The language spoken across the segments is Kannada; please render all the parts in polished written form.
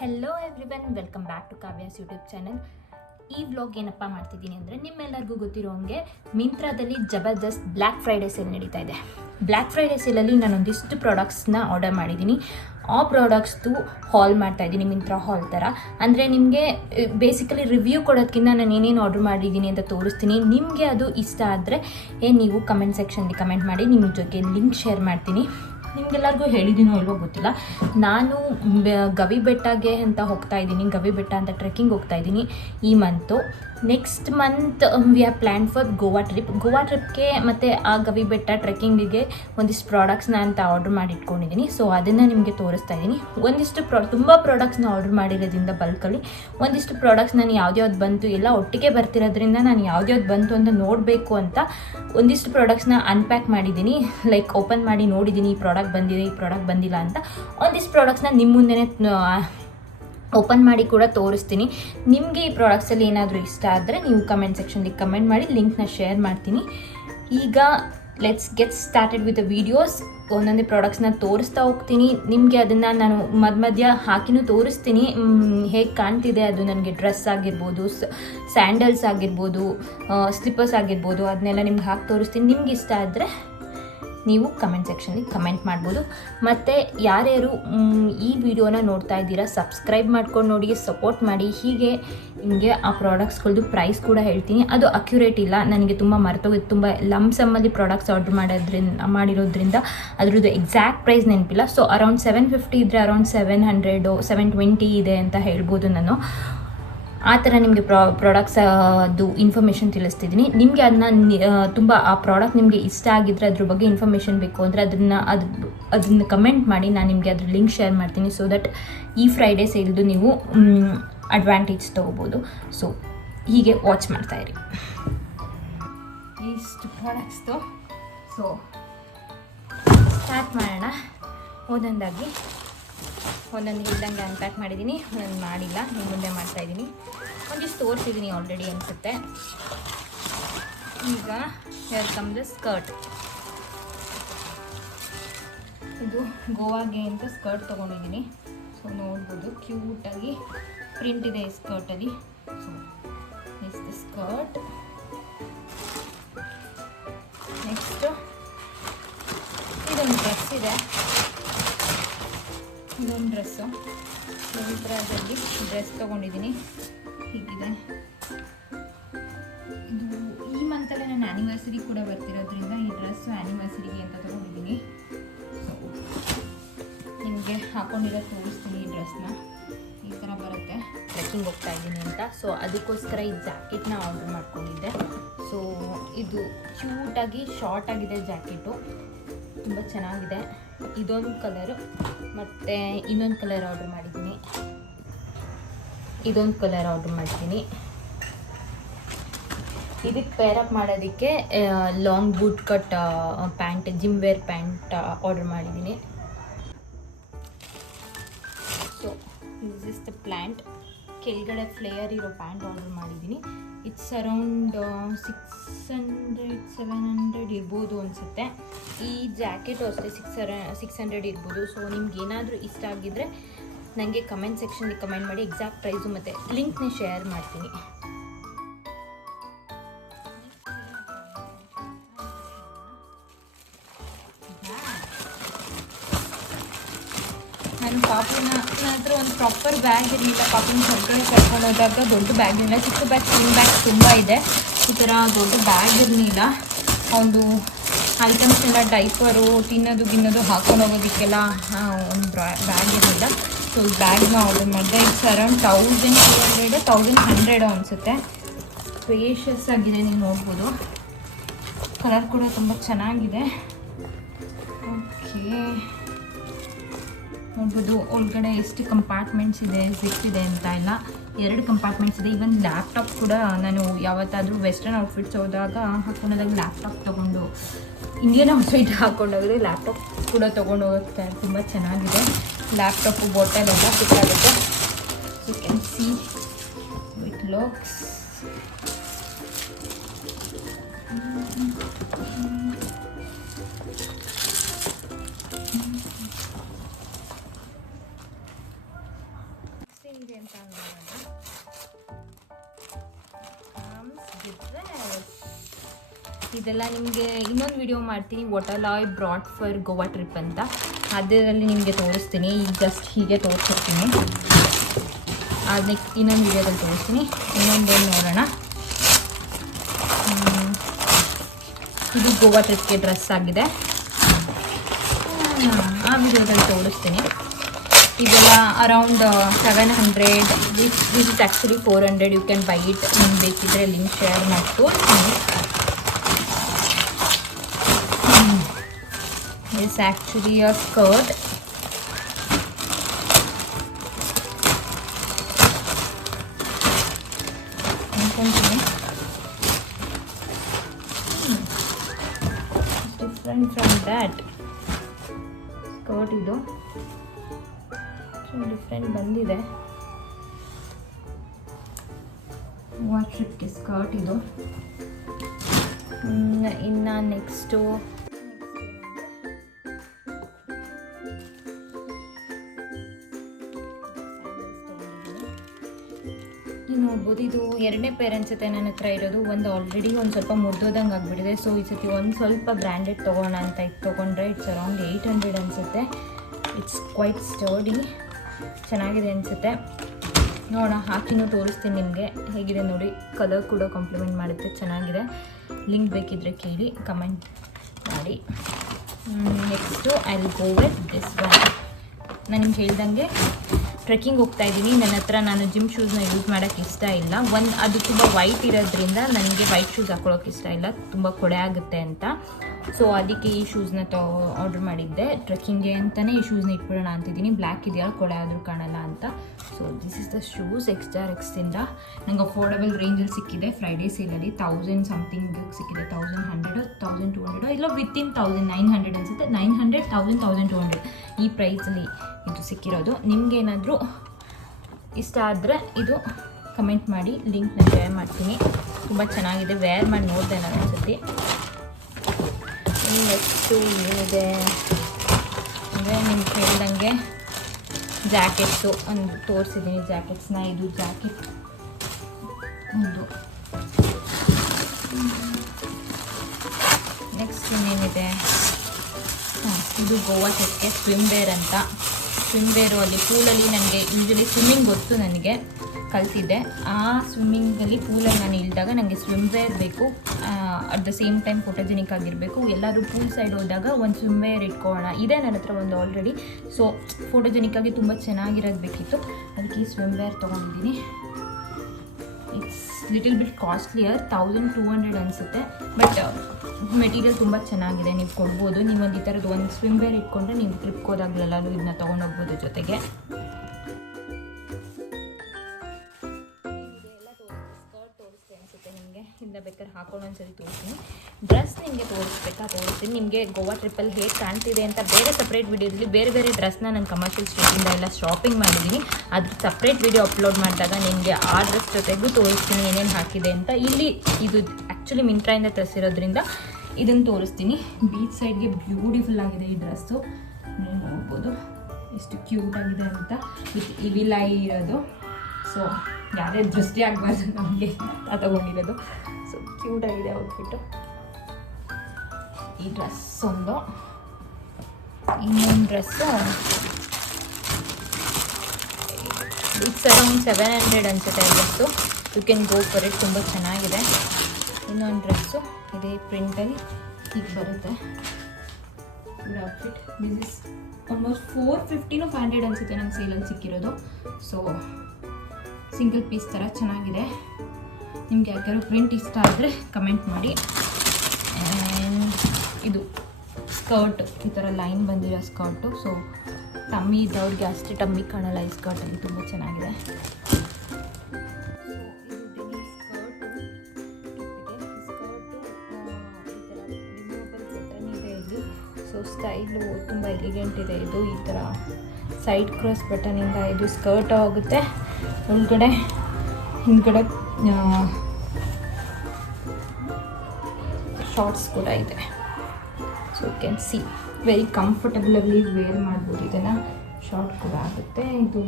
Hello everyone, welcome back to Kavya's YouTube channel. ಈ ವ್ಲಾಗ್ ಏನಪ್ಪ ಮಾಡ್ತಿದ್ದೀನಿ ಅಂದರೆ, ನಿಮ್ಮೆಲ್ಲರಿಗೂ ಗೊತ್ತಿರೋ ಹಂಗೆ ಮಿಂತ್ರಾದಲ್ಲಿ ಜಬರ್ದಸ್ತ್ ಬ್ಲ್ಯಾಕ್ ಫ್ರೈಡೇ ಸೇಲ್ ನಡೀತಾ ಇದೆ. ಬ್ಲ್ಯಾಕ್ ಫ್ರೈಡೇ ಸೇಲಲ್ಲಿ ನಾನೊಂದಿಷ್ಟು ಪ್ರಾಡಕ್ಟ್ಸ್ನ ಆರ್ಡರ್ ಮಾಡಿದ್ದೀನಿ. ಆ ಪ್ರಾಡಕ್ಟ್ಸ್ದು ಹಾಲ್ ಮಾಡ್ತಾಯಿದ್ದೀನಿ, ಮಿಂತ್ರಾ ಹಾಲ್ ಥರ. ಅಂದರೆ ನಿಮಗೆ ಬೇಸಿಕಲಿ ರಿವ್ಯೂ ಕೊಡೋದಕ್ಕಿಂತ ನಾನು ಏನೇನು ಆರ್ಡರ್ ಮಾಡಿದ್ದೀನಿ ಅಂತ ತೋರಿಸ್ತೀನಿ. ನಿಮಗೆ ಅದು ಇಷ್ಟ ಆದರೆ ನೀವು ಕಮೆಂಟ್ ಸೆಕ್ಷನ್ಲಿ ಕಮೆಂಟ್ ಮಾಡಿ, ನಿಮ್ಮ ಜೊತೆ ಲಿಂಕ್ ಶೇರ್ ಮಾಡ್ತೀನಿ. ನಿಮಗೆಲ್ಲರಿಗೂ ಹೇಳಿದ್ದೀನೋ ಇಲ್ವೋ ಗೊತ್ತಿಲ್ಲ, ನಾನು ಗವಿ ಬೆಟ್ಟಗೆ ಅಂತ ಹೋಗ್ತಾ ಇದ್ದೀನಿ. ಗವಿ ಬೆಟ್ಟ ಅಂತ ಟ್ರೆಕ್ಕಿಂಗ್ ಹೋಗ್ತಾ ಇದ್ದೀನಿ ಈ month. Next month we are plan for Goa ಟ್ರಿಪ್ಗೆ ಮತ್ತು ಆ ಗವಿ ಬೆಟ್ಟ ಟ್ರೆಕ್ಕಿಂಗಿಗೆ ಒಂದಿಷ್ಟು ಪ್ರಾಡಕ್ಟ್ಸ್ನ ಅಂತ ಆರ್ಡರ್ ಮಾಡಿ ಇಟ್ಕೊಂಡಿದ್ದೀನಿ. ಸೊ ಅದನ್ನು ನಿಮಗೆ ತೋರಿಸ್ತಾ ಇದ್ದೀನಿ. ಒಂದಿಷ್ಟು ತುಂಬ ಪ್ರಾಡಕ್ಟ್ಸ್ನ ಆರ್ಡರ್ ಮಾಡಿರೋದ್ರಿಂದ ಬಲ್ಕಲ್ಲಿ ಒಂದಿಷ್ಟು ಪ್ರಾಡಕ್ಟ್ಸ್ ನಾನು ಯಾವ್ದ್ಯಾವ್ದು ಬಂತು ಎಲ್ಲ ಒಟ್ಟಿಗೆ ಬರ್ತಿರೋದ್ರಿಂದ ನಾನು ಯಾವ್ದ್ಯಾವ್ದು ಬಂತು ಅಂತ ನೋಡಬೇಕು ಅಂತ ಒಂದಿಷ್ಟು ಪ್ರಾಡಕ್ಟ್ಸ್ನ ಅನ್ಪ್ಯಾಕ್ ಮಾಡಿದ್ದೀನಿ. ಲೈಕ್ ಓಪನ್ ಮಾಡಿ ನೋಡಿದ್ದೀನಿ, ಈ ಪ್ರಾಡಕ್ಟ್ ಬಂದಿದೆ, ಈ ಪ್ರಾಡಕ್ಟ್ ಬಂದಿಲ್ಲ ಅಂತ. ಒಂದಿಷ್ಟು ಪ್ರಾಡಕ್ಟ್ಸ್ನ ನಿಮ್ಮ ಮುಂದೆನೇ ಓಪನ್ ಮಾಡಿ ಕೂಡ ತೋರಿಸ್ತೀನಿ. ನಿಮಗೆ ಈ ಪ್ರಾಡಕ್ಟ್ಸಲ್ಲಿ ಏನಾದರೂ ಇಷ್ಟ ಆದರೆ ನೀವು ಕಮೆಂಟ್ ಸೆಕ್ಷನ್ಲಿ ಕಮೆಂಟ್ ಮಾಡಿ, ಲಿಂಕ್ನ ಶೇರ್ ಮಾಡ್ತೀನಿ. ಈಗ let's get started with the videos. ಒಂದೊಂದೇ ಪ್ರಾಡಕ್ಟ್ಸ್ನ ತೋರಿಸ್ತಾ ಹೋಗ್ತೀನಿ. ನಿಮಗೆ ಅದನ್ನು ನಾನು ಮಧ್ಯ ಹಾಕಿನೂ ತೋರಿಸ್ತೀನಿ, ಹೇಗೆ ಕಾಣ್ತಿದೆ ಅದು. ನನಗೆ ಡ್ರೆಸ್ ಆಗಿರ್ಬೋದು, ಸ್ಯಾಂಡಲ್ಸ್ ಆಗಿರ್ಬೋದು, ಸ್ಲಿಪ್ಪರ್ಸ್ ಆಗಿರ್ಬೋದು, ಅದನ್ನೆಲ್ಲ ನಿಮ್ಗೆ ಹಾಕಿ ತೋರಿಸ್ತೀನಿ. ನಿಮ್ಗೆ ಇಷ್ಟ ಆದರೆ ನೀವು ಕಮೆಂಟ್ ಸೆಕ್ಷನ್ಲಿ ಕಮೆಂಟ್ ಮಾಡ್ಬೋದು. ಮತ್ತು ಯಾರ್ಯಾರು ಈ ವಿಡಿಯೋನ ನೋಡ್ತಾ ಇದ್ದೀರಾ, ಸಬ್ಸ್ಕ್ರೈಬ್ ಮಾಡ್ಕೊಂಡು ನೋಡಿ, ಸಪೋರ್ಟ್ ಮಾಡಿ. ಹೀಗೆ ನಿಮಗೆ ಆ ಪ್ರಾಡಕ್ಟ್ಸ್ಗಳದ್ದು ಪ್ರೈಸ್ ಕೂಡ ಹೇಳ್ತೀನಿ. ಅದು ಅಕ್ಯುರೇಟ್ ಇಲ್ಲ, ನನಗೆ ತುಂಬ ಮರ್ತೋಗಿತ್ತು. ತುಂಬ ಲಮ್ಸಮ್ಮಲ್ಲಿ ಪ್ರಾಡಕ್ಟ್ಸ್ ಆರ್ಡ್ರ್ ಮಾಡಿರೋದ್ರಿಂದ ಅದ್ರದ್ದು ಎಕ್ಸಾಕ್ಟ್ ಪ್ರೈಸ್ ನೆನಪಿಲ್ಲ. ಸೊ ಅರೌಂಡ್ 750 ಇದ್ದರೆ ಅರೌಂಡ್ 700 720 ಇದೆ ಅಂತ ಹೇಳ್ಬೋದು. ನಾನು ಆ ಥರ ನಿಮಗೆ ಪ್ರಾಡಕ್ಟ್ಸ್ ಅದು ಇನ್ಫಾರ್ಮೇಷನ್ ತಿಳಿಸ್ತಿದ್ದೀನಿ. ನಿಮಗೆ ತುಂಬ ಆ ಪ್ರಾಡಕ್ಟ್ ನಿಮಗೆ ಇಷ್ಟ ಆಗಿದ್ದರೆ, ಅದ್ರ ಬಗ್ಗೆ ಇನ್ಫಾರ್ಮೇಷನ್ ಬೇಕು ಅಂದರೆ ಅದನ್ನು ಕಮೆಂಟ್ ಮಾಡಿ, ನಾನು ನಿಮಗೆ ಅದ್ರ ಲಿಂಕ್ ಶೇರ್ ಮಾಡ್ತೀನಿ. ಸೊ ದಟ್ ಈ ಫ್ರೈಡೇ ಸೇಲ್ದು ನೀವು ಅಡ್ವಾಂಟೇಜ್ ತೊಗೋಬೋದು. ಸೊ ಹೀಗೆ ವಾಚ್ ಮಾಡ್ತಾಯಿರಿ. ಇಷ್ಟು ಪ್ರಾಡಕ್ಟ್ಸ್ದು ಸೊ ಸ್ಟಾರ್ಟ್ ಮಾಡೋಣ. ಒಂದೊಂದು ಇಲ್ದಂಗೆ ಅನ್ಪ್ಯಾಕ್ ಮಾಡಿದ್ದೀನಿ, ಒಂದೊಂದು ಮಾಡಿಲ್ಲ, ನಿಮ್ಮ ಮುಂದೆ ಮಾಡ್ತಾಯಿದ್ದೀನಿ. ಒಂದಿಷ್ಟು ತೋರಿಸಿದ್ದೀನಿ ಆಲ್ರೆಡಿ ಅನಿಸುತ್ತೆ. ಈಗ ಹೇರ್ ಕಮ್ ದ ಸ್ಕರ್ಟ್. ಇದು ಗೋವಾಗೆ ಅಂತ ಸ್ಕರ್ಟ್ ತೊಗೊಂಡಿದ್ದೀನಿ. ಸೊ ನೋಡ್ಬೋದು, ಕ್ಯೂಟಾಗಿ ಪ್ರಿಂಟ್ ಇದೆ ಈ ಸ್ಕರ್ಟಲ್ಲಿ. So is the skirt. Next ಇದೊಂದು ಡ್ರೆಸ್ ಇದೆ. ಇದೊಂದು ಡ್ರೆಸ್ಸು ಮಿಂತ್ರಾದಲ್ಲಿ ಡ್ರೆಸ್ ತೊಗೊಂಡಿದ್ದೀನಿ. ಹೀಗಿದೆ ಇದು. ಈ ಮಂತಲ್ಲೇ ನನ್ನ ಆ್ಯನಿವರ್ಸರಿ ಕೂಡ ಬರ್ತಿರೋದ್ರಿಂದ ಈ ಡ್ರೆಸ್ಸು ಆ್ಯನಿವರ್ಸರಿಗೆ ಅಂತ ತೊಗೊಂಡಿದ್ದೀನಿ. ಸೊ ನಿಮಗೆ ಹಾಕ್ಕೊಂಡಿರೋ ತೋರಿಸ್ತೀನಿ. ಈ ಡ್ರೆಸ್ನ ಈ ಥರ ಬರುತ್ತೆ. ಟ್ರೆಕ್ಕಿಂಗ್ ಹೋಗ್ತಾ ಇದ್ದೀನಿ ಅಂತ, ಸೊ ಅದಕ್ಕೋಸ್ಕರ ಈ ಜಾಕೆಟ್ನ ಆರ್ಡರ್ ಮಾಡ್ಕೊಂಡಿದ್ದೆ. ಸೊ ಇದು ಕ್ಯೂಟಾಗಿ ಶಾರ್ಟ್ ಆಗಿದೆ ಜಾಕೆಟು, ತುಂಬ ಚೆನ್ನಾಗಿದೆ. ಇದೊಂದು ಕಲರು ಮತ್ತು ಇನ್ನೊಂದು ಕಲರ್ ಆರ್ಡರ್ ಮಾಡಿದ್ದೀನಿ. ಇದಕ್ಕೆ ಪೇರಪ್ ಮಾಡೋದಕ್ಕೆ long boot cut pant, gym wear pant order ಮಾಡಿದ್ದೀನಿ. So this is the pant. ಕೆಳಗಡೆ ಫ್ಲೇಯರ್ ಇರೋ ಪ್ಯಾಂಟ್ ಆರ್ಡರ್ ಮಾಡಿದ್ದೀನಿ. ಇಟ್ಸ್ ಅರೌಂಡ್ 600-700 ಇರ್ಬೋದು ಅನಿಸುತ್ತೆ. ಈ ಜಾಕೆಟು ಅಷ್ಟೇ 600 ಇರ್ಬೋದು. ಸೊ ನಿಮ್ಗೆ ಏನಾದರೂ ಇಷ್ಟ ಆಗಿದ್ದರೆ ನನಗೆ ಕಮೆಂಟ್ ಸೆಕ್ಷನ್ಲಿ ಕಮೆಂಟ್ ಮಾಡಿ, ಎಕ್ಸಾಕ್ಟ್ ಪ್ರೈಸು ಮತ್ತು ಲಿಂಕ್ನ ಶೇರ್ ಮಾಡ್ತೀನಿ. ನಾನು ಪಾಪುನ ಹತ್ರ ಒಂದು ಪ್ರಾಪರ್ ಬ್ಯಾಗ್ ಇರಲಿಲ್ಲ. ಪಾಪುನ ಹೊರಗಡೆ ಕರ್ಕೊಂಡು ಹೋದಾಗ ದೊಡ್ಡ ಬ್ಯಾಗ್ ಇರಲಿಲ್ಲ. ಚಿಕ್ಕ ಬ್ಯಾಗ್, ಸ್ಲಿಂಗ್ ಬ್ಯಾಗ್ ತುಂಬ ಇದೆ. ಈ ಥರ ದೊಡ್ಡ ಬ್ಯಾಗ್ ಇರಲಿಲ್ಲ. ಒಂದು ಐಟಮ್ಸ್ ಎಲ್ಲ ಡೈಪರು, ತಿನ್ನೋದು ಹಾಕೊಂಡು ಹೋಗೋದಕ್ಕೆಲ್ಲ ಒಂದು ಬ್ಯಾಗ್ ಇರಲಿಲ್ಲ. ಸೊ ಈ ಬ್ಯಾಗ್ನ ಆರ್ಡರ್ ಮಾಡಿದೆ. ಇಟ್ಸ್ ಅರೌಂಡ್ 1200-1100 ಅನಿಸುತ್ತೆ. ಸ್ಪೇಷಿಯಸ್ ಆಗಿದೆ, ನೀವು ನೋಡ್ಬೋದು. ಕಲರ್ ಕೂಡ ತುಂಬ ಚೆನ್ನಾಗಿದೆ. ಓಕೆ, ನೋಡ್ಬೋದು ಒಳಗಡೆ ಎಷ್ಟು ಕಂಪಾರ್ಟ್ಮೆಂಟ್ಸ್ ಇದೆ, ಜಿಪ್ ಇದೆ ಅಂತ ಎಲ್ಲ. 2 ಕಂಪಾರ್ಟ್ಮೆಂಟ್ಸ್ ಇದೆ. ಈವನ್ ಲ್ಯಾಪ್ಟಾಪ್ ಕೂಡ, ನಾನು ಯಾವತ್ತಾದರೂ ವೆಸ್ಟರ್ನ್ ಔಟ್ಫಿಟ್ಸ್ ಹೋದಾಗ ಹಾಕೊಂಡೋದಾಗ ಲ್ಯಾಪ್ಟಾಪ್ ತೊಗೊಂಡು, ಇಂಡಿಯನ್ ಔಟ್ಫಿಟ್ ಹಾಕೊಂಡೋದ್ರೆ ಲ್ಯಾಪ್ಟಾಪ್ ಕೂಡ ತೊಗೊಂಡು ಹೋಗುತ್ತೆ. ತುಂಬ ಚೆನ್ನಾಗಿದೆ. ಲ್ಯಾಪ್ಟಾಪು ಬಾಟಲ್ ಎಲ್ಲ ಸಿಕ್ಕಾಗುತ್ತೆ. You can see it looks. ಏನಿದೆ ಅಂತ ನೋಡೋಣ. ಇದೆಲ್ಲ ನಿಮಗೆ ಇನ್ನೊಂದು ವಿಡಿಯೋ ಮಾಡ್ತೀನಿ, what all I brought for Goa trip ಅಂತ. ಅದರಲ್ಲಿ ನಿಮಗೆ ತೋರಿಸ್ತೀನಿ. ಈಗ ಜಸ್ಟ್ ಹೀಗೆ ತೋರಿಸ್ತೀನಿ, ಅದು ಇನ್ನೊಂದು ವಿಡಿಯೋದಲ್ಲಿ ತೋರಿಸ್ತೀನಿ. ಇನ್ನೊಂದೇನು ನೋಡೋಣ. ಇದು ಗೋವಾ ಟ್ರಿಪ್ಗೆ ಡ್ರೆಸ್ ಆಗಿದೆ, ಆ ವಿಡಿಯೋದಲ್ಲಿ ತೋರಿಸ್ತೀನಿ. ಇದೆಲ್ಲ around 700. This is actually 400. You can buy it. ನಿಮ್ಗೆ ಬೇಕಿದ್ರೆ ಲಿಂಕ್ ಶೇರ್ ಮಾಡಿ ತೋರಿಸ್ತೀನಿ. It's actually a skirt. ಅನ್ಕೊಂತೀನಿ ಡಿಫ್ರೆಂಟ್ ಫ್ರಮ್ ದ್ಯಾಟ್. ಸ್ಕರ್ಟ್ ಇದು ಡಿಫ್ರೆಂಟ್ ಬಂದಿದೆ. ಗೋವಾ ಟ್ರಿಪ್ಗೆ ಸ್ಕರ್ಟ್ ಇದು. ಇನ್ನು ನೆಕ್ಸ್ಟು ನೋಡ್ಬೋದು. ಇದು ಎರಡನೇ ಪೇರ್ ಅನ್ಸುತ್ತೆ ನನ್ನ ಹತ್ರ ಇರೋದು. ಒಂದು ಆಲ್ರೆಡಿ ಒಂದು ಸ್ವಲ್ಪ ಮುರಿದೋದಂಗೆ ಆಗಿಬಿಟ್ಟಿದೆ. ಸೊ ಈ ಸತಿ ಒಂದು ಸ್ವಲ್ಪ ಬ್ರ್ಯಾಂಡೆಡ್ ತೊಗೋಣ ಅಂತ ಇದು ತೊಗೊಂಡ್ರೆ ಇಟ್ಸ್ ಅರೌಂಡ್ 800 ಅನಿಸುತ್ತೆ. ಇಟ್ಸ್ ಕ್ವೈಟ್ ಸ್ಟರ್ಡಿ, ಚೆನ್ನಾಗಿದೆ ಅನಿಸುತ್ತೆ. ನೋಡೋಣ, ಹಾಕಿನೂ ತೋರಿಸ್ತೀನಿ ನಿಮಗೆ ಹೇಗಿದೆ ನೋಡಿ. ಕಲರ್ ಕೂಡ ಕಾಂಪ್ಲಿಮೆಂಟ್ ಮಾಡುತ್ತೆ, ಚೆನ್ನಾಗಿದೆ. ಲಿಂಕ್ ಬೇಕಿದ್ದರೆ ಕೇಳಿ, ಕಮೆಂಟ್ ಮಾಡಿ. Next I will go with this one. ನಾನು ನಿಮ್ಗೆ ಹೇಳ್ದಂಗೆ ಟ್ರೆಕ್ಕಿಂಗ್ ಹೋಗ್ತಾ ಇದ್ದೀನಿ. ನನ್ನ ಹತ್ರ ನಾನು ಜಿಮ್ ಶೂಸ್ನ ಯೂಸ್ ಮಾಡೋಕ್ಕೆ ಇಷ್ಟ ಇಲ್ಲ. ಅದು ತುಂಬ ವೈಟ್ ಇರೋದ್ರಿಂದ ನನಗೆ ವೈಟ್ ಶೂಸ್ ಹಾಕೊಳ್ಳೋಕೆ ಇಷ್ಟ ಇಲ್ಲ, ತುಂಬ ಕೊಡೆ ಆಗುತ್ತೆ ಅಂತ. ಸೊ ಅದಕ್ಕೆ ಈ ಶೂಸ್ನ ಆರ್ಡ್ರ್ ಮಾಡಿದ್ದೆ. ಟ್ರೆಕ್ಕಿಂಗ್ಗೆ ಅಂತಲೇ ಈ ಶೂಸ್ನ ಇಟ್ಬಿಡೋಣ ಅಂತಿದ್ದೀನಿ. ಬ್ಲ್ಯಾಕ್ ಇದೆಯಲ್ಲ, ಕೊಡೆ ಆದರೂ ಕಾಣಲ್ಲ ಅಂತ. So this is the shoes. XRXಯಿಂದ ನಂಗೆ ಅಫೋರ್ಡಬಲ್ ರೇಂಜಲ್ಲಿ ಸಿಕ್ಕಿದೆ. ಫ್ರೈಡೇ ಸೇಲಲ್ಲಿ 1000 ಸಮಥಿಂಗ್ ಸಿಕ್ಕಿದೆ. 1100 1200 ಇಲ್ಲ ವಿತಿನ್ 1900 ಅನಿಸುತ್ತೆ. 900 1000 1200 ಈ ಪ್ರೈಸಲ್ಲಿ ಇದು ಸಿಕ್ಕಿರೋದು. ನಿಮಗೇನಾದರೂ ಇಷ್ಟ ಆದರೆ ಇದು ಕಮೆಂಟ್ ಮಾಡಿ, ಲಿಂಕ್ನ ಶೇರ್ ಮಾಡ್ತೀನಿ. ತುಂಬ ಚೆನ್ನಾಗಿದೆ, ವೇರ್ ಮಾಡಿ ನೋಡಿದೆ ನಾನು ಅನ್ಸುತ್ತೆ. ನೆಕ್ಸ್ಟು ಏನಿದೆ ಅಂದರೆ ನಿಮ್ಗೆ ಹೇಳ್ದಂಗೆ ಜಾಕೆಟ್ಸು ಒಂದು ತೋರಿಸಿದ್ದೀನಿ. ಜಾಕೆಟ್ಸ್ನ ಇದು ಜಾಕೆಟ್ ಒಂದು. ನೆಕ್ಸ್ಟ್ ಇನ್ನೇನಿದೆ, ಇದು ಗೋವಾ ಟ್ರಿಪ್ಗೆ ಸ್ವಿಮ್ ವೇರ್ ಅಂತ. ಸ್ವಿಮ್ ವೇರು ಅಲ್ಲಿ ಪೂಲಲ್ಲಿ ನನಗೆ ಯೂಶ್ವಲಿ ಸ್ವಿಮ್ಮಿಂಗ್ ಗೊತ್ತು, ನನಗೆ ಕಲ್ತಿದ್ದೆ. ಆ ಸ್ವಿಮ್ಮಿಂಗಲ್ಲಿ ಪೂಲಲ್ಲಿ ನಾನು ಇಳಿದಾಗ ನನಗೆ ಸ್ವಿಮ್ ವೇರ್ ಬೇಕು. At the same time photogenic ಆಗಿರಬೇಕು. ಎಲ್ಲರೂ ಪೂಲ್ ಸೈಡ್ ಹೋದಾಗ ಒಂದು ಸ್ವಿಮ್ ವೇರ್ ಇಟ್ಕೊಳ್ಳೋಣ. ಇದೆ ನನ್ನ ಹತ್ರ ಒಂದು ಆಲ್ರೆಡಿ. ಸೊ ಫೋಟೋಜೆನಿಕ್ಕಾಗಿ ತುಂಬ ಚೆನ್ನಾಗಿರೋದು ಬೇಕಿತ್ತು, ಅದಕ್ಕೆ ಈ ಸ್ವಿಮ್ ವೇರ್ ತೊಗೊಂಡಿದ್ದೀನಿ. ಇಟ್ಸ್ ಲಿಟಲ್ ಬಿಟ್ ಕಾಸ್ಟ್ಲಿಯರ್, 1200 ಅನಿಸುತ್ತೆ. ಬಟ್ ಮೆಟೀರಿಯಲ್ ತುಂಬ ಚೆನ್ನಾಗಿದೆ, ನೀವು ಕೊಡ್ಬೋದು. ನೀವು ಒಂದು ಈ ಥರದ್ದು ಒಂದು ಸ್ವಿಮ್ ವೇರ್ ಇಟ್ಕೊಂಡ್ರೆ ನೀವು ಟ್ರಿಪ್ಗೆ ಹೋದಾಗಲೆಲ್ಲೂ ಇದನ್ನ ತೊಗೊಂಡೋಗ್ಬೋದು ಜೊತೆಗೆ. ಇಂದ ಬೇಕಾದ್ರೆ ಹಾಕೊಂಡು ಒಂದ್ಸರಿ ತೋರಿಸ್ತೀನಿ. ಡ್ರೆಸ್ ನಿಮಗೆ ತೋರಿಸ್ತೀನಿ. ನಿಮಗೆ ಗೋವಾ ಟ್ರಿಪ್ಪಲ್ಲಿ ಹೇಗೆ ಕಾಣ್ತಿದೆ ಅಂತ ಬೇರೆ ಸಪ್ರೇಟ್ ವೀಡಿಯೋದಲ್ಲಿ ಬೇರೆ ಬೇರೆ ಡ್ರೆಸ್ನ ನಾನು ಕಮರ್ಷಿಯಲ್ ಸ್ಟ್ರೀಟಿಂದ ಎಲ್ಲ ಶಾಪಿಂಗ್ ಮಾಡಿದ್ದೀನಿ. ಅದ್ರ ಸಪ್ರೇಟ್ ವೀಡಿಯೋ ಅಪ್ಲೋಡ್ ಮಾಡಿದಾಗ ನಿಮಗೆ ಆ ಡ್ರೆಸ್ ಜೊತೆಗೂ ತೋರಿಸ್ತೀನಿ ಏನೇನು ಹಾಕಿದೆ ಅಂತ. ಇಲ್ಲಿ ಇದು ಆ್ಯಕ್ಚುಲಿ ಮಿಂತ್ರಾಯಿಂದ ತರಿಸಿರೋದ್ರಿಂದ ಇದನ್ನು ತೋರಿಸ್ತೀನಿ. ಬೀಚ್ ಸೈಡ್ಗೆ ಬ್ಯೂಟಿಫುಲ್ ಆಗಿದೆ ಈ ಡ್ರೆಸ್ಸು, ನೀವು ನೋಡ್ಬೋದು ಎಷ್ಟು ಕ್ಯೂಟ್ ಆಗಿದೆ ಅಂತ. ವಿತ್ ಇವಿಲೈ ಇರೋದು. ಸೊ ಯಾರೇ ದೃಷ್ಟಿ ಆಗಬಾರ್ದು ನಮಗೆ ತಗೊಂಡಿರೋದು. ಸೊ ಕ್ಯೂಟಾಗಿದೆ ಔಟ್ಫಿಟ್ಟು. ಈ ಡ್ರೆಸ್ ಒಂದು. ಇನ್ನೊಂದು ಡ್ರೆಸ್ಸು ಇಟ್ಸ್ ಅರೌಂಡ್ 700 ಅನಿಸುತ್ತೆ dress. You can go for it, ತುಂಬ ಚೆನ್ನಾಗಿದೆ. ಇನ್ನೊಂದು ಡ್ರೆಸ್ಸು ಇದೇ ಪ್ರಿಂಟಲ್ಲಿ ಹೀಗೆ ಬರುತ್ತೆ. ಔಟ್ಫಿಟ್ ದಿಸ್ ಇಸ್ ಆಲ್ಮೋಸ್ಟ್ 450 500 ಅನಿಸುತ್ತೆ ನಂಗೆ ಸೇಲಲ್ಲಿ ಸಿಕ್ಕಿರೋದು. ಸೊ ಸಿಂಗಲ್ ಪೀಸ್ ಥರ ಚೆನ್ನಾಗಿದೆ. ನಿಮ್ಗೆ ಯಾವ್ದಾದ್ರು ಪ್ರಿಂಟ್ ಇಷ್ಟ ಆದರೆ ಕಮೆಂಟ್ ಮಾಡಿ. ಆ್ಯಂಡ್ ಇದು ಸ್ಕರ್ಟ್, ಈ ಥರ ಲೈನ್ ಬಂದಿರೋ ಸ್ಕರ್ಟು. ಸೊ ಟಮ್ಮಿ ಇದ್ದವ್ರಿಗೆ ಅಷ್ಟೇ ಟಮ್ಮಿ ಕಾಣಲ್ಲ ಈ ಸ್ಕರ್ಟಲ್ಲಿ, ತುಂಬ ಚೆನ್ನಾಗಿದೆ. ಸೊ ಸ್ಟೈಲು ತುಂಬ ಎಲಿಗೆಂಟ್ ಇದೆ ಇದು. ಈ ಥರ ಸೈಡ್ ಕ್ರಾಸ್ ಬಟನಿಂದ ಇದು ಸ್ಕರ್ಟ್ ಆಗುತ್ತೆ. ಹಿಂದ್ಗಡೆ ಶಾರ್ಟ್ಸ್ ಕೂಡ ಇದೆ. So you can see very ಕಂಫರ್ಟಬಲಾಗಿ ವೇರ್ ಮಾಡ್ಬೋದು ಇದನ್ನು. ಶಾರ್ಟ್ ಕೂಡ ಆಗುತ್ತೆ. ಇದು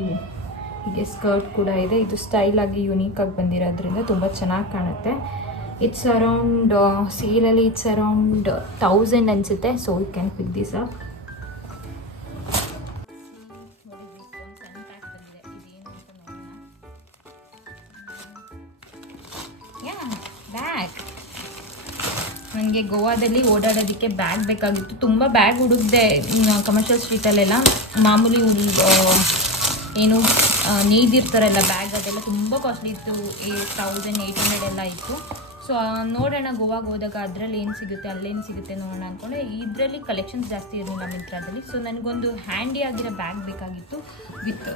ಹೀಗೆ ಸ್ಕರ್ಟ್ ಕೂಡ ಇದೆ. ಇದು ಸ್ಟೈಲಾಗಿ ಯುನೀಕಾಗಿ ಬಂದಿರೋದ್ರಿಂದ ತುಂಬ ಚೆನ್ನಾಗಿ ಕಾಣುತ್ತೆ. ಇಟ್ಸ್ ಅರೌಂಡ್ ಸೇಲಲ್ಲಿ ಇಟ್ಸ್ ಅರೌಂಡ್ 1000 ಅನಿಸುತ್ತೆ. So you can pick this up. Bag ನನಗೆ ಗೋವಾದಲ್ಲಿ ಓಡಾಡೋದಕ್ಕೆ ಬ್ಯಾಗ್ ಬೇಕಾಗಿತ್ತು. ತುಂಬ ಬ್ಯಾಗ್ ಹುಡುಕ್ದೆ ಕಮರ್ಷಿಯಲ್ ಸ್ಟ್ರೀಟಲ್ಲೆಲ್ಲ. ಮಾಮೂಲಿ ಏನು ನೇಯ್ದಿರ್ತಾರಲ್ಲ ಬ್ಯಾಗ್, ಅದೆಲ್ಲ ತುಂಬ ಕಾಸ್ಟ್ಲಿ ಇತ್ತು. 1800 ಎಲ್ಲ ಇತ್ತು. ಸೊ ನೋಡೋಣ ಗೋವಾಗೆ ಹೋದಾಗ ಅದರಲ್ಲಿ ಏನು ಸಿಗುತ್ತೆ, ಅಲ್ಲೇನು ಸಿಗುತ್ತೆ ನೋಡೋಣ ಅಂದ್ಕೊಂಡೆ. ಇದರಲ್ಲಿ ಕಲೆಕ್ಷನ್ಸ್ ಜಾಸ್ತಿ ಇರಲಿಲ್ಲ ಮಿಂತ್ರಾದಲ್ಲಿ. ಸೊ ನನಗೊಂದು ಹ್ಯಾಂಡಿ ಆಗಿರೋ ಬ್ಯಾಗ್ ಬೇಕಾಗಿತ್ತು ವಿತ್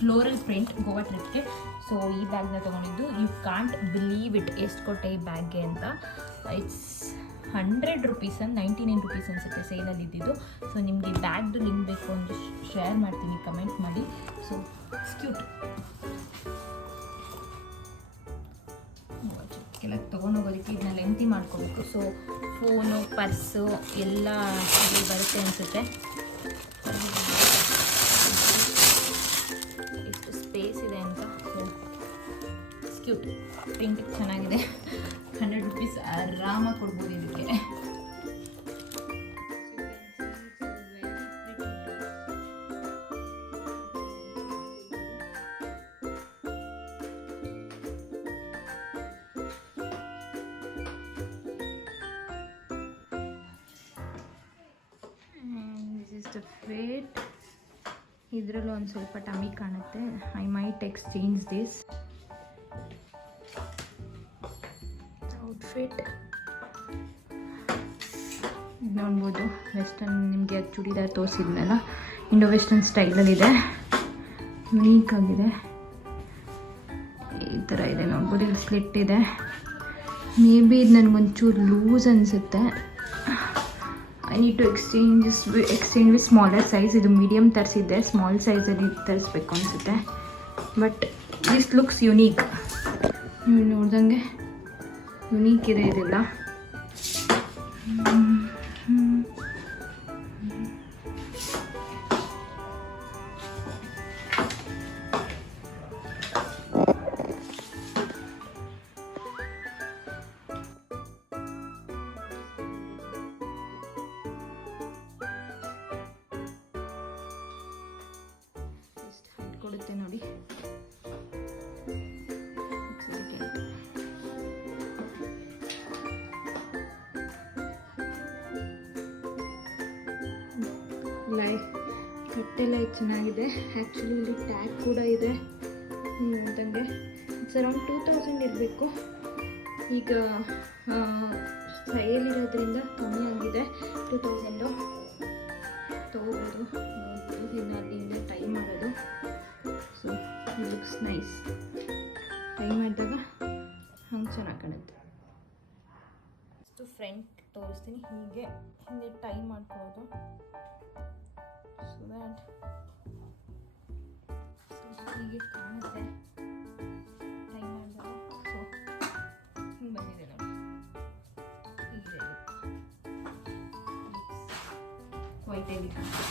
ಫ್ಲೋರಲ್ ಪ್ರಿಂಟ್ ಗೋವಾ ಟ್ರಿಪ್ಗೆ. ಸೊ ಈ ಬ್ಯಾಗ್ನ ತೊಗೊಂಡಿದ್ದು. ಯು ಕಾಂಟ್ ಬಿಲೀವ್ ಇಟ್, ಎಷ್ಟು ಕೊಟ್ಟೆ ಈ ಬ್ಯಾಗ್ಗೆ ಅಂತ. ಇಟ್ಸ್ 100 ರುಪೀಸ್, 99 ರುಪೀಸ್ ಅನಿಸುತ್ತೆ ಸೇಲಲ್ಲಿ ಇದ್ದಿದ್ದು. ಸೊ ನಿಮಗೆ ಈ ಬ್ಯಾಗ್ದು ಲಿಂಕ್ ಬೇಕು ಅಂದರೆ ಶೇರ್ ಮಾಡ್ತೀನಿ, ಕಮೆಂಟ್ ಮಾಡಿ. ಸೊ ಕ್ಯೂಟ್ ಎಲ್ಲ ತೊಗೊಂಡೋಗೋದಕ್ಕೆ ಇದನ್ನ ಲೆಂತಿ ಮಾಡ್ಕೋಬೇಕು. ಸೊ ಫೋನು, ಪರ್ಸು ಎಲ್ಲ ಬರುತ್ತೆ ಅನಿಸುತ್ತೆ. ಎಷ್ಟು ಸ್ಪೇಸ್ ಇದೆ ಅಂತ. ಸೊ ಕ್ಯೂಟ್, ಪ್ರಿಂಟ್ ಚೆನ್ನಾಗಿದೆ. 100 ರುಪೀಸ್ ಆರಾಮಾಗಿ ಕೊಡ್ಬೋದು ಇದಕ್ಕೆ. ಫಿಟ್ ಇದರಲ್ಲೂ ಒಂದು ಸ್ವಲ್ಪ ಟಮಿ ಕಾಣುತ್ತೆ. I might exchange this outfit. ನೋಡ್ಬೋದು ವೆಸ್ಟರ್ನ್, ನಿಮಗೆ ಅದು ಚೂಡಿದಾರ್ ತೋರಿಸಿದ್ನಲ್ಲ, ಇಂಡೋ ವೆಸ್ಟರ್ನ್ ಸ್ಟೈಲಲ್ಲಿದೆ. ಯುನೀಕ್ ಆಗಿದೆ. ಈ ಥರ ಇದೆ ನೋಡ್ಬೋದು. ಇಲ್ಲಿ ಸ್ಲಿಟ್ ಇದೆ. ಮೇ ಬಿ ಇದು ನನಗೊಂಚೂರು ಲೂಸ್ ಅನಿಸುತ್ತೆ. I need to exchange with smaller size. ಇದು ಮೀಡಿಯಮ್ ತರಿಸಿದ್ದೆ, ಸ್ಮಾಲ್ ಸೈಜಲ್ಲಿ ತರಿಸ್ಬೇಕು ಅನಿಸುತ್ತೆ. But this looks unique. ನೀವು ನೋಡ್ದಂಗೆ ಯುನೀಕ್ ಇದೆ ಇದೆಲ್ಲ. ಕೊಡುತ್ತೆ ನೋಡಿ. ಕಟ್ಟೆಲ್ಲ ಚೆನ್ನಾಗಿದೆ. ಆ್ಯಕ್ಚುಲಿ ಇಲ್ಲಿ ಟ್ಯಾಗ್ ಕೂಡ ಇದೆ ಅಂತಂಗೆ. ಇಟ್ಸ್ ಅರೌಂಡ್ 2000 ಇರಬೇಕು. ಈಗ ಸೇಲಿರೋದ್ರಿಂದ ಕಮ್ಮಿ ಆಗಿದೆ. 2000 ತೊಗೋಬೋದು. ಇನ್ನು ಅಲ್ಲಿಂದ ಟೈ ಮಾಡೋದು. So it looks nice. Tie ಮಾಡಿದಾಗ ಹಂಗೆ ಚೆನ್ನಾಗಿ ಕಾಣುತ್ತೆ. ಇಷ್ಟು ಫ್ರಂಟ್ ತೋರಿಸ್ತೀನಿ. ಹೀಗೆ ಹಿಂದೆ ಟೈ ಮಾಡ್ಕೊಳ್ಳೋದು. ಸೊ ದ್ಯಾಟ್ ಹೀಗೆ ಕಾಣುತ್ತೆ ಟೈ ಮಾಡಿದಾಗ. ಸೊ ಹಿಂಗೆ ಬಂದಿದೆ ನೋಡಿ. ಹೀಗಿದೆ ವೈಟ್ ಆಗಿ ಕಾಣುತ್ತೆ.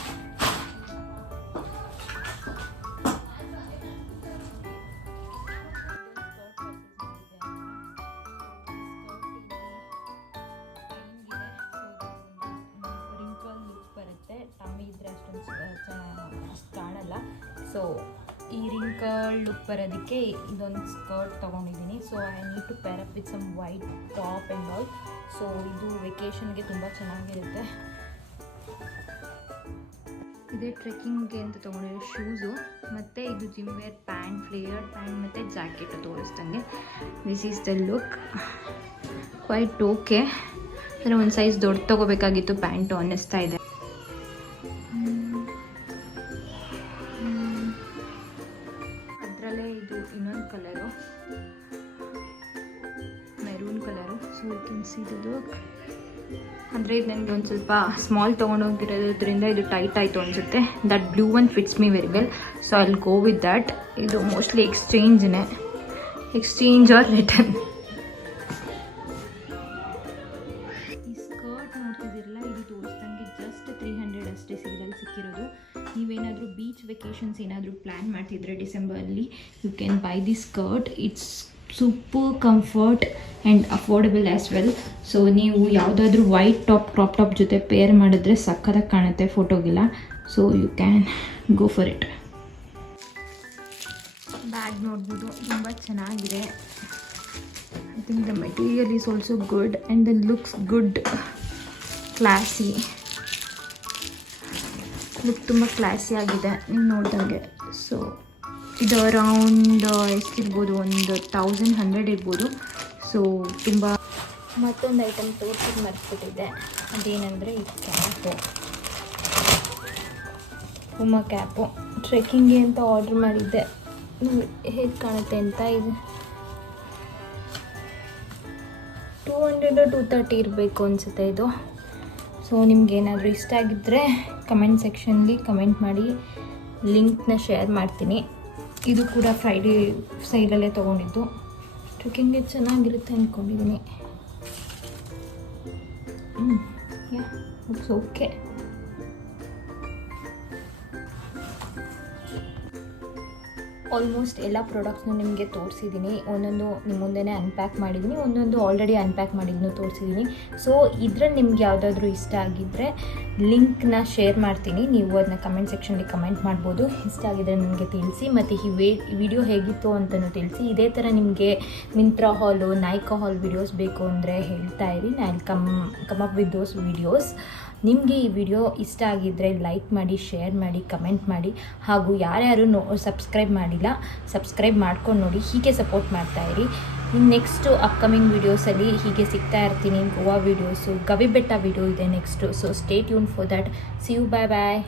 ಕಾಣಲ್ಲ. ಸೊ ಈ ರಿಂಕಲ್ ಲುಕ್ ಬರೋದಕ್ಕೆ ಇದೊಂದು ಸ್ಕರ್ಟ್ ತೊಗೊಂಡಿದ್ದೀನಿ. So I need to pair up with some white top and all. So ಇದು ವೆಕೇಷನ್ಗೆ ತುಂಬ ಚೆನ್ನಾಗಿರುತ್ತೆ. ಇದೇ ಟ್ರೆಕ್ಕಿಂಗ್ಗೆ ಅಂತ ತೊಗೊಂಡಿರೋ ಶೂಸು, ಮತ್ತು ಇದು gym wear pant, flared pant ಮತ್ತು ಜಾಕೆಟು ತೋರಿಸ್ದಂಗೆ. This is the look. Quite okay. ಅಂದರೆ ಒಂದು ಸೈಜ್ ದೊಡ್ಡ ತೊಗೋಬೇಕಾಗಿತ್ತು ಪ್ಯಾಂಟು ಅನ್ನಿಸ್ತಾ ಇದೆ. ಅದರಲ್ಲೇ ಇದು ಇನ್ನೊಂದು colour, maroon colour. So you can see the look. ಅಂದರೆ ಇದು ನನಗೆ ಒಂದು ಸ್ವಲ್ಪ ಸ್ಮಾಲ್ ತೊಗೊಂಡೋಗಿರೋದ್ರಿಂದ ಇದು ಟೈಟ್ ಆಯಿತು ಅನಿಸುತ್ತೆ. That blue one fits me very well. So I will go with that. ಇದು ಮೋಸ್ಟ್ಲಿ ಎಕ್ಸ್ಚೇಂಜ್ ಆರ್ ರಿಟರ್ನ್. ಈ ಸ್ಕರ್ಟ್ ನೋಡ್ತಿದ್ದೀರಲ್ಲ, ಇದು ತೋರಿಸ್ದಂಗೆ ಜಸ್ಟ್ 300 ಅಷ್ಟೇ ಸೇಲಲ್ಲಿ ಸಿಕ್ಕಿರೋದು. ನೀವೇನಾದರೂ ಬೀಚ್ ವೆಕೇಷನ್ಸ್ ಏನಾದರೂ ಪ್ಲ್ಯಾನ್ ಮಾಡ್ತಿದ್ರೆ ಡಿಸೆಂಬರಲ್ಲಿ you can buy this skirt. It's super comfort and affordable as well. So ನೀವು ಯಾವುದಾದ್ರೂ ವೈಟ್ ಕ್ರಾಪ್ ಟಾಪ್ ಜೊತೆ ಪೇರ್ ಮಾಡಿದ್ರೆ ಸಕ್ಕತ್ತಾಗಿ ಕಾಣುತ್ತೆ ಫೋಟೋಗೆಲ್ಲ. So you can go for it. Bag ನೋಡ್ಬೋದು, ತುಂಬ ಚೆನ್ನಾಗಿದೆ. I think the material is also good and then looks good, classy look, ತುಂಬ ಕ್ಲಾಸಿ ಆಗಿದೆ ನೀವು ನೋಡ್ದಂಗೆ. ಸೊ ಇದು ಅರೌಂಡ್ ಎಷ್ಟಿರ್ಬೋದು, ಒಂದು 1100 ಇರ್ಬೋದು. ಸೊ ತುಂಬ. ಮತ್ತೊಂದು ಐಟಮ್ ತೋರಿಸಿದ್ದು ಮರ್ತ್ಬಿಟ್ಟಿದ್ದೆ, ಅದೇನೆಂದರೆ ಈ ಕ್ಯಾಪು, ಹುಮ್ಮ ಕ್ಯಾಪು. ಟ್ರೆಕ್ಕಿಂಗ್ಗೆ ಅಂತ ಆರ್ಡ್ರ್ ಮಾಡಿದ್ದೆ, ಹೇಗೆ ಕಾಣುತ್ತೆ ಅಂತ. ಇದು 200 230 ಇರಬೇಕು ಅನಿಸುತ್ತೆ ಇದು. ಸೊ ನಿಮ್ಗೇನಾದರೂ ಇಷ್ಟ ಆಗಿದ್ದರೆ ಕಮೆಂಟ್ ಸೆಕ್ಷನ್ಲಿ ಕಮೆಂಟ್ ಮಾಡಿ, ಲಿಂಕ್ನ ಶೇರ್ ಮಾಡ್ತೀನಿ. ಇದು ಕೂಡ ಫ್ರೈಡೇ ಸೈಲಲ್ಲೇ ತೊಗೊಂಡಿದ್ದು. ಟ್ರೆಕ್ಕಿಂಗ್ಗೆ ಚೆನ್ನಾಗಿರುತ್ತೆ ಅಂದ್ಕೊಂಡಿದ್ದೀನಿ. Looks okay. ಆಲ್ಮೋಸ್ಟ್ ಎಲ್ಲ ಪ್ರಾಡಕ್ಟ್ಸ್ನು ನಿಮಗೆ ತೋರಿಸಿದ್ದೀನಿ. ಒಂದೊಂದು ನಿಮ್ಮ ಮುಂದೆನೇ ಅನ್ಪ್ಯಾಕ್ ಮಾಡಿದ್ದೀನಿ, ಒಂದೊಂದು ಆಲ್ರೆಡಿ ಅನ್ಪ್ಯಾಕ್ ಮಾಡಿದ್ನು ತೋರಿಸಿದ್ದೀನಿ. ಸೊ ಇದ್ರಲ್ಲಿ ನಿಮ್ಗೆ ಯಾವುದಾದ್ರೂ ಇಷ್ಟ ಆಗಿದ್ದರೆ ಲಿಂಕ್ನ ಶೇರ್ ಮಾಡ್ತೀನಿ, ನೀವು ಅದನ್ನ ಕಮೆಂಟ್ ಸೆಕ್ಷನ್ಲಿ ಕಮೆಂಟ್ ಮಾಡ್ಬೋದು. ಇಷ್ಟ ಆಗಿದ್ದರೆ ನನಗೆ ತಿಳಿಸಿ, ಮತ್ತು ಈ ವಿಡಿಯೋ ಹೇಗಿತ್ತು ಅಂತಲೂ ತಿಳಿಸಿ. ಇದೇ ಥರ ನಿಮಗೆ ಮಿಂತ್ರಾ ಹಾಲು, ನೈಕಾ ಹಾಲ್ ವಿಡಿಯೋಸ್ ಬೇಕು ಅಂದರೆ ಹೇಳ್ತಾ ಇರಿ, ನಾನು come up with those videos. ನಿಮಗೆ ಈ ವಿಡಿಯೋ ಇಷ್ಟ ಆಗಿದ್ದರೆ ಲೈಕ್ ಮಾಡಿ, ಶೇರ್ ಮಾಡಿ, ಕಮೆಂಟ್ ಮಾಡಿ. ಹಾಗೂ ಯಾರ್ಯಾರು ಸಬ್ಸ್ಕ್ರೈಬ್ ಮಾಡಿಲ್ಲ, ಸಬ್ಸ್ಕ್ರೈಬ್ ಮಾಡ್ಕೊಂಡು ನೋಡಿ. ಹೀಗೆ ಸಪೋರ್ಟ್ ಮಾಡ್ತಾಯಿರಿ. ಇನ್ನು ನೆಕ್ಸ್ಟು ಅಪ್ಕಮಿಂಗ್ ವೀಡಿಯೋಸಲ್ಲಿ ಹೀಗೆ ಸಿಗ್ತಾ ಇರ್ತೀನಿ. ಗೋವಾ ವೀಡಿಯೋಸು, ಗವಿಬೆಟ್ಟ ವೀಡಿಯೋ ಇದೆ next. So stay tune for that. See you, bye bye.